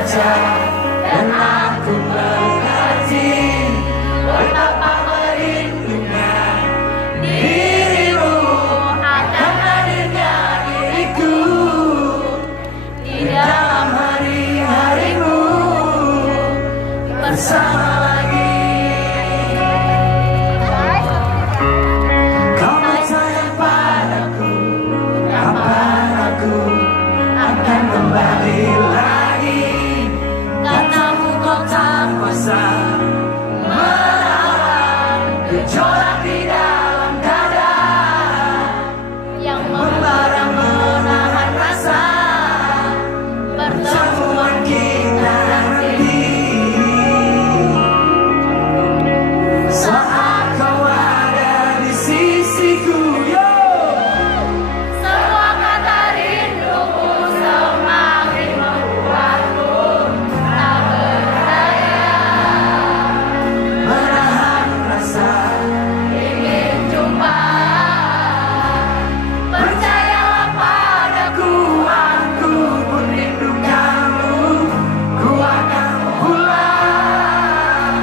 saja, dan aku mengerti betapa merindunya dirimu akan hadirnya diriku di dalam hari-harimu bersama lagi. Kau bertanya padaku kapan aku akan kembali lagi, katamu kau tak kuasa melawan gejolak di dalam dada yang membara menahan rasa pertemuan kita nanti. Saat kau ada di sisiku, yo, semua kata rindumu semakin membuatku tak berdaya menahan rasa ingin jumpa. Percayalah padaku, aku pun rindu kamu. Ku akan pulang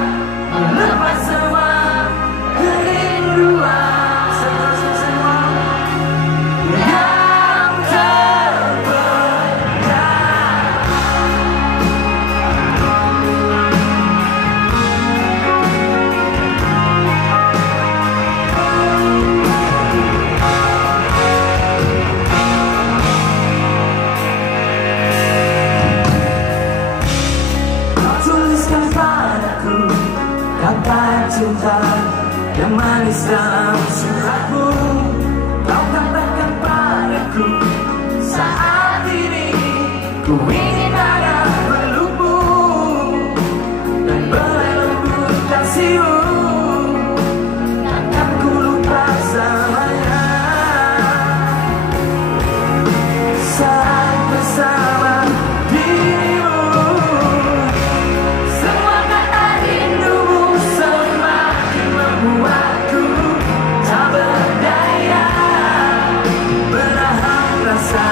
melepas semua kerinduan yang terpendam. Kau tuliskan padaku kata cinta yang manis dalam suratmu. Kau katakan padaku saat ini ku ingin ada pelukmu dan belai lembut kasihmu. Takkan ku lupa selamanya saat bersama dirimu. Semua kata rindumu semakin membuatku tak berdaya menahan rasa.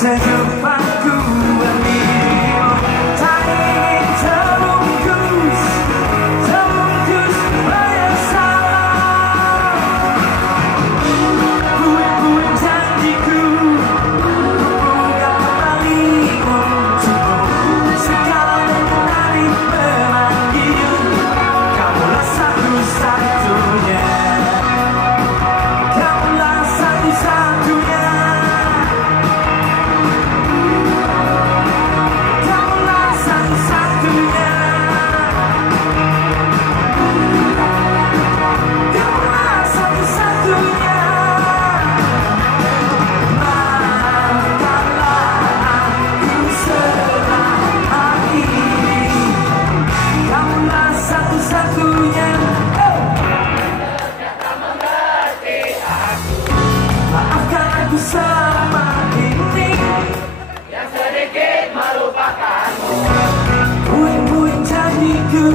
Sejumpaku bernimu, tak ingin terbungkus penyesalan. Puing-puing janjiku, bukan kembali untukmu. Segala hari memanggil, kamulah satu-satunya. Kamulah satu-satunya. Selama ini yang sedikit melupakanmu, puing-puing janjiku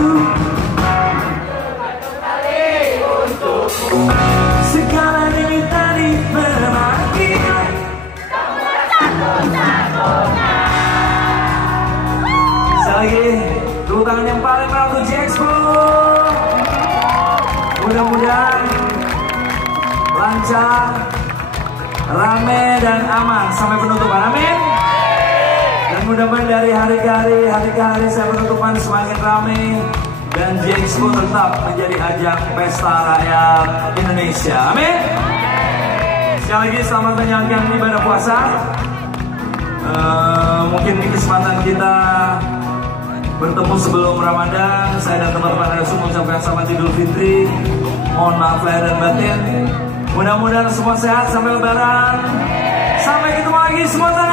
kembali untukmu. Segala demi tadi memanggil, kamulah satu-satunya. Sekali lagi, tepuk tangan yang paling meriah untuk JIExpo. Mudah-mudahan lancar, rame dan aman sampai penutupan, amin. Dan mudah-mudahan dari hari ke hari saya penutupan semakin rame dan JIExpo tetap menjadi ajang pesta rakyat Indonesia, amin. Sekali lagi selamat menjalankan ibadah puasa. Mungkin di kesempatan kita bertemu sebelum Ramadan, saya dan teman-teman Ari Lasso mengucapkan selamat Idul Fitri. Mohon maaf lahir dan batin. Mudah-mudahan semua sehat sampai Lebaran. Sampai ketemu lagi semua.